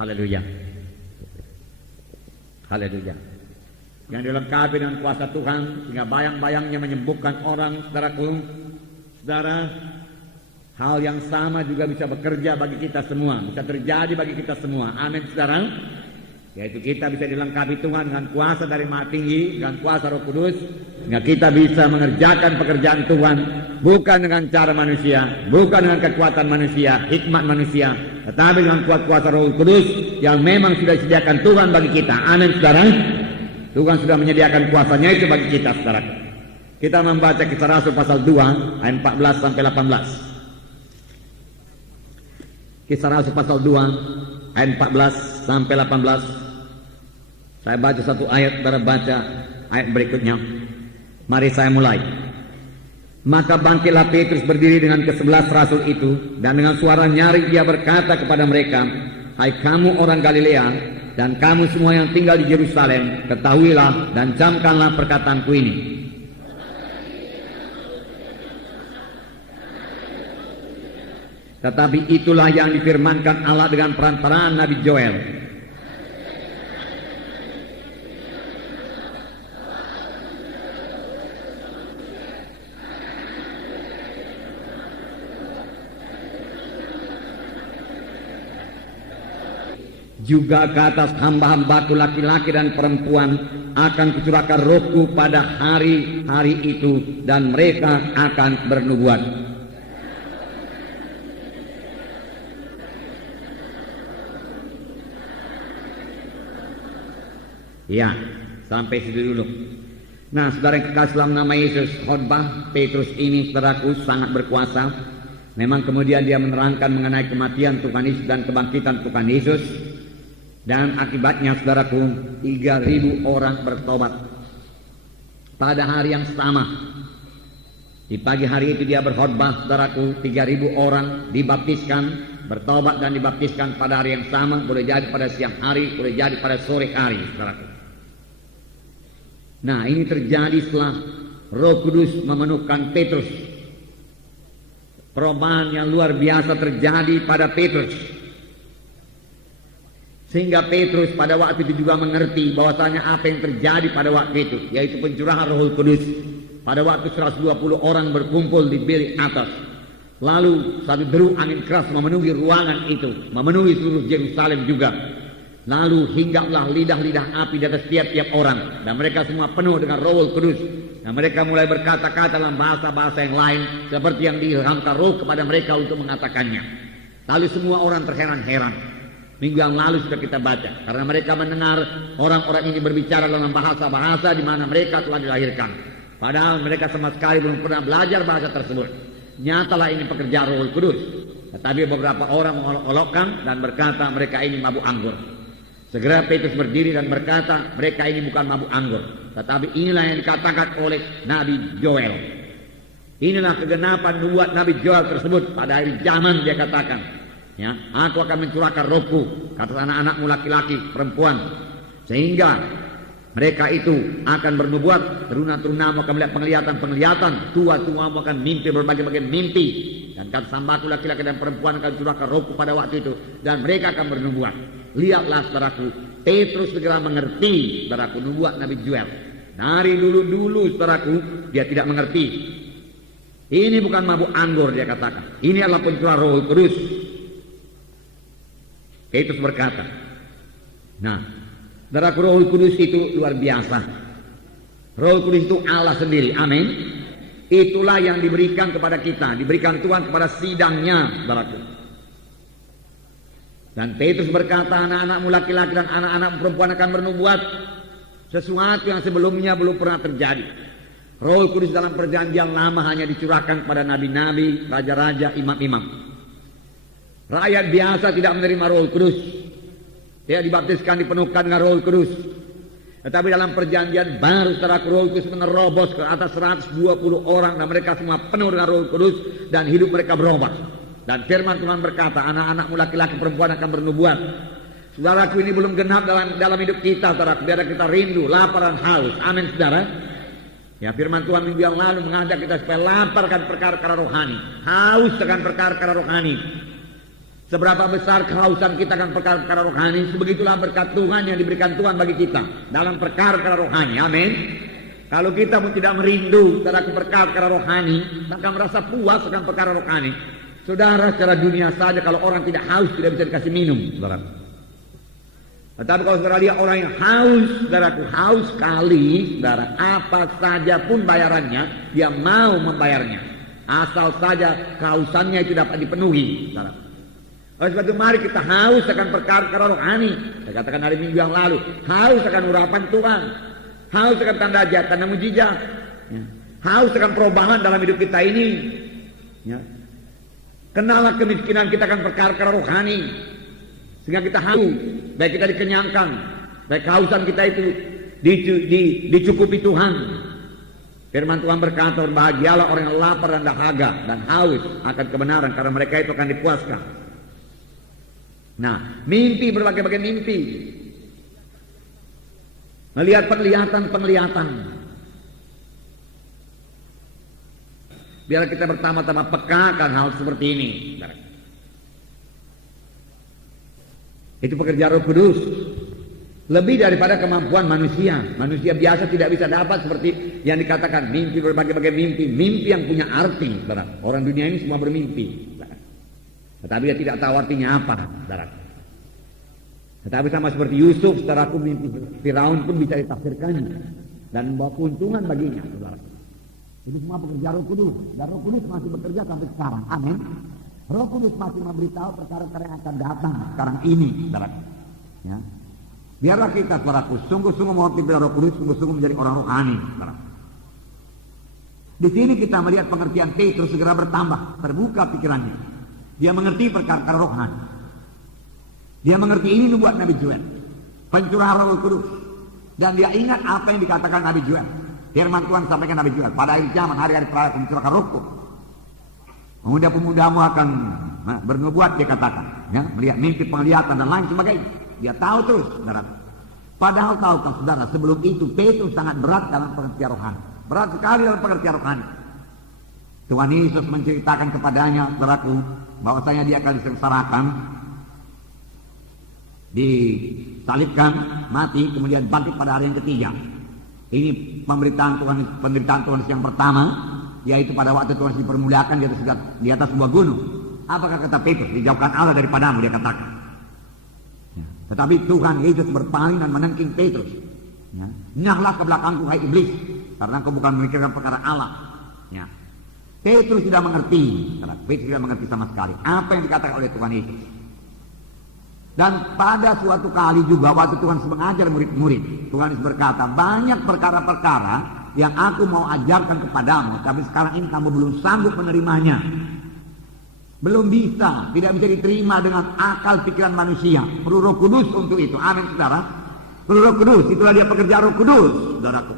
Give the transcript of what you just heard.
Haleluya. Haleluya. Yang dilengkapi dengan kuasa Tuhan sehingga bayang-bayangnya menyembuhkan orang. Saudara, hal yang sama juga bisa bekerja bagi kita semua, bisa terjadi bagi kita semua. Amin, saudara. Yaitu kita bisa dilengkapi Tuhan dengan kuasa dari Maha Tinggi, dengan kuasa Roh Kudus, sehingga kita bisa mengerjakan pekerjaan Tuhan bukan dengan cara manusia, bukan dengan kekuatan manusia, hikmat manusia, tetapi dengan kuasa Roh Kudus yang memang sudah disediakan Tuhan bagi kita. Amin, saudara. Tuhan sudah menyediakan kuasanya itu bagi kita, saudara. Kita membaca Kisah Rasul pasal 2 ayat 14 sampai 18. Kisah Rasul pasal 2 ayat 14 sampai 18. Saya baca satu ayat, saudara baca ayat berikutnya. Mari saya mulai. Maka bangkitlah Petrus berdiri dengan ke-11 rasul itu, dan dengan suara nyaring ia berkata kepada mereka, "Hai kamu orang Galilea, dan kamu semua yang tinggal di Yerusalem, ketahuilah dan camkanlah perkataanku ini. Tetapi itulah yang difirmankan Allah dengan perantaraan Nabi Joel. Juga ke atas hamba-hambaku laki-laki dan perempuan akan kucurahkan rohku pada hari-hari itu, dan mereka akan bernubuat." Ya, sampai situ dulu. Nah, saudara yang kekasih dalam nama Yesus, khotbah Petrus ini, saudaraku, sangat berkuasa. Memang kemudian dia menerangkan mengenai kematian Tuhan Yesus dan kebangkitan Tuhan Yesus. Dan akibatnya, saudaraku, 3.000 orang bertobat pada hari yang sama. Di pagi hari itu dia berkhotbah, saudaraku, 3.000 orang dibaptiskan, bertobat dan dibaptiskan pada hari yang sama. Boleh jadi pada siang hari, boleh jadi pada sore hari, saudaraku. Nah, ini terjadi setelah Roh Kudus memenuhkan Petrus. Perubahan yang luar biasa terjadi pada Petrus, sehingga Petrus pada waktu itu juga mengerti bahwasanya apa yang terjadi pada waktu itu, yaitu pencurahan Roh Kudus. Pada waktu 120 orang berkumpul di bilik atas, lalu satu deru angin keras memenuhi ruangan itu, memenuhi seluruh Yerusalem juga. Lalu hinggaplah lidah-lidah api di atas tiap-tiap orang, dan mereka semua penuh dengan Roh Kudus, dan mereka mulai berkata-kata dalam bahasa-bahasa yang lain seperti yang diilhamkan Roh kepada mereka untuk mengatakannya. Lalu semua orang terheran-heran. Minggu yang lalu sudah kita baca, karena mereka mendengar orang-orang ini berbicara dalam bahasa-bahasa di mana mereka telah dilahirkan, padahal mereka sama sekali belum pernah belajar bahasa tersebut. Nyatalah ini pekerjaan Roh Kudus. Tetapi beberapa orang mengolok-olokkan dan berkata mereka ini mabuk anggur. Segera Petrus berdiri dan berkata, mereka ini bukan mabuk anggur, tetapi inilah yang dikatakan oleh Nabi Joel. Inilah kegenapan nubuat Nabi Joel tersebut. Pada akhir zaman dia katakan, ya, aku akan mencurahkan rohku ke atas anak-anakmu laki-laki, perempuan, sehingga mereka itu akan bernubuat, teruna-terunamu akan melihat penglihatan-penglihatan, tua-tuamu akan mimpi berbagai-bagai mimpi, dan kata hambaku laki-laki dan perempuan akan curahkan rohku pada waktu itu, dan mereka akan bernubuat. Lihatlah, saudaraku, Petrus segera mengerti, saudaraku, nubuat Nabi Joel. Dari dulu-dulu, saudaraku, dia tidak mengerti. Ini bukan mabuk anggur, dia katakan. Ini adalah pencurah Roh Kudus. Petrus berkata, nah, saudaraku, Roh Kudus itu luar biasa. Roh Kudus itu Allah sendiri, amin. Itulah yang diberikan kepada kita, diberikan Tuhan kepada sidangnya, saudaraku. Dan Petrus berkata, anak-anakmu laki-laki dan anak-anakmu perempuan akan bernubuat, sesuatu yang sebelumnya belum pernah terjadi. Roh Kudus dalam perjanjian lama hanya dicurahkan kepada nabi-nabi, raja-raja, imam-imam. Rakyat biasa tidak menerima Roh Kudus. Dia dibaptiskan, dipenuhkan dengan Roh Kudus. Tetapi dalam perjanjian baru, saudara, Roh Kudus menerobos ke atas 120 orang, dan mereka semua penuh dengan Roh Kudus, dan hidup mereka berubah. Dan firman Tuhan berkata, anak-anakmu laki-laki perempuan akan bernubuat. Saudaraku, ini belum genap dalam hidup kita, saudaraku. Biar kita rindu, lapar dan haus. Amin, saudara. Ya, firman Tuhan minggu yang lalu mengajak kita supaya lapar akan perkara-perkara rohani, haus akan perkara-perkara rohani. Seberapa besar kehausan kita akan perkara-perkara rohani, sebegitulah berkat Tuhan yang diberikan Tuhan bagi kita dalam perkara-perkara rohani. Amin. Kalau kita pun tidak merindu terhadap perkara-perkara rohani, maka merasa puas akan perkara rohani. Saudara, secara dunia saja kalau orang tidak haus tidak bisa dikasih minum, saudara. Tetapi kalau saudara lihat orang yang haus, saudaraku, haus sekali, saudara, apa saja pun bayarannya, dia mau membayarnya. Asal saja kehausannya itu dapat dipenuhi, saudara. Oleh sebab itu mari kita haus akan perkara-perkara rohani. Saya katakan hari minggu yang lalu, haus akan urapan Tuhan, haus akan tanda ajaib, tanda mujizat, ya. Haus akan perubahan dalam hidup kita ini, ya. Kenalah kemiskinan kita akan perkara-perkara rohani, sehingga kita haus, baik kita dikenyangkan, baik kehausan kita itu dicukupi Tuhan. Firman Tuhan berkata, berbahagialah orang yang lapar dan dahaga dan haus akan kebenaran, karena mereka itu akan dipuaskan. Nah, mimpi, berbagai-bagai mimpi, melihat penglihatan. Biar kita pertama-tama peka akan hal seperti ini. Itu pekerjaan Roh Kudus. Lebih daripada kemampuan manusia. Manusia biasa tidak bisa dapat seperti yang dikatakan mimpi, berbagai-bagai mimpi. Mimpi yang punya arti. Orang dunia ini semua bermimpi. Tetapi dia tidak tahu artinya apa, saudara. Tetapi sama seperti Yusuf, saudaraku, mimpi Firaun pun bisa ditafsirkannya dan membawa keuntungan baginya, saudara. Ini semua pekerjaan Roh Kudus, dan Roh Kudus masih bekerja sampai sekarang. Amin. Roh Kudus masih memberitahu perkara-perkara yang akan datang sekarang ini, saudara. Ya. Biarlah kita, saudaraku, sungguh-sungguh mengerti bila Roh Kudus, sungguh-sungguh menjadi orang rohani, saudara. Di sini kita melihat pengertian Petrus segera bertambah, terbuka pikirannya. Dia mengerti perkara rohani. Dia mengerti ini nubuat Nabi Joel, pencurahan Roh Kudus. Dan dia ingat apa yang dikatakan Nabi Joel. Firman Tuhan sampaikan Nabi Joel, pada akhir zaman, hari-hari terakhir mencurahkan Rohku, pemuda-pemudamu akan bernubuat, dia katakan, ya, melihat mimpi, penglihatan dan lain sebagainya. Dia tahu terus, saudara. Padahal tahukah saudara, sebelum itu Petrus sangat berat dalam pengertian rohani. Berat sekali dalam pengertian rohani. Tuhan Yesus menceritakan kepadanya, saudaraku, bahwasanya dia akan disengsarakan, disalibkan, mati, kemudian bangkit pada hari yang ketiga. Ini penderitaan Tuhan yang pertama, yaitu pada waktu Tuhan dipermuliakan di atas sebuah gunung. Apakah kata Petrus? Dijauhkan Allah daripadamu, dia katakan. Ya. Tetapi Tuhan Yesus berpaling dan menengking Petrus. Ya. Nyahlah ke belakangku, hai iblis, karena engkau bukan memikirkan perkara Allah. Ya. Petrus tidak mengerti, Petrus tidak mengerti sama sekali apa yang dikatakan oleh Tuhan Yesus. Dan pada suatu kali juga waktu Tuhan mengajar murid-murid, Tuhan Yesus berkata, banyak perkara-perkara yang aku mau ajarkan kepadamu, tapi sekarang ini kamu belum sanggup menerimanya. Belum bisa, tidak bisa diterima dengan akal pikiran manusia. Perlu Roh Kudus untuk itu. Amin, saudara. Perlu Roh Kudus, itulah dia pekerjaan Roh Kudus, saudaraku.